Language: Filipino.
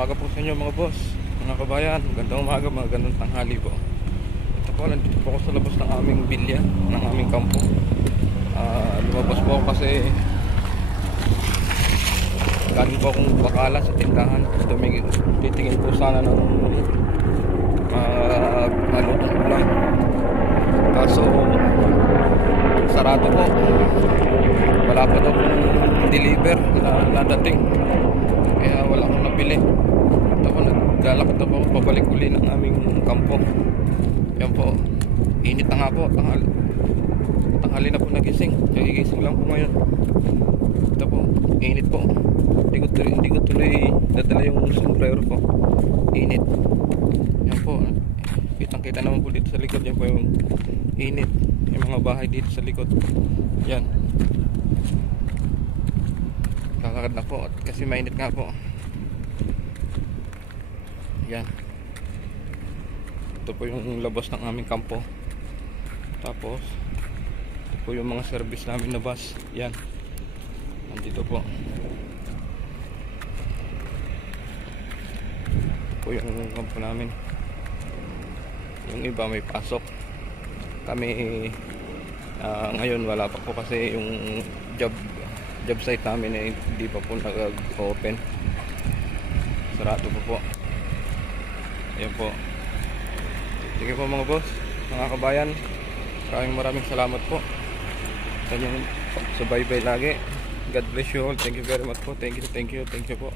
umaga po sa inyo mga boss, mga kabayan. Magandang umaga, magandang tanghali po. Ito po, nandito po ako sa labas ng aming bilya, ng aming kampo. Lumabas po ako kasi galing po akong bakala sa tindahan. Titingin po sana ng halutong ulam. Kaso sarado po. Wala pa daw deliver na dating. Kaya wala akong nabili. Ito po, naglalakad na po ako pabalik uli ng aming kampo. Yan po, init na nga po. Tanghali na po nagising. Nagigising lang po ngayon. Ito po, init po. Hindi ko tuloy dadala yung sombrero ko. Init. Yan po, kitang kita naman po dito sa likod. Yan po yung init. Yung mga bahay dito sa likod. Yan, kakakad na po kasi mainit nga po. Yan, ito po yung labas ng aming kampo. Tapos ito po yung mga service namin na bus. Yan, nandito po. Ito po yung kampo namin. Yung iba may pasok. Kami ngayon wala pa po kasi yung job site namin eh, hindi pa po nag-open. Sarado po po. Ayan po. Sige po mga boss, mga kabayan, maraming salamat po sa inyong subaybay lagi. God bless you all. Thank you very much po. Thank you po.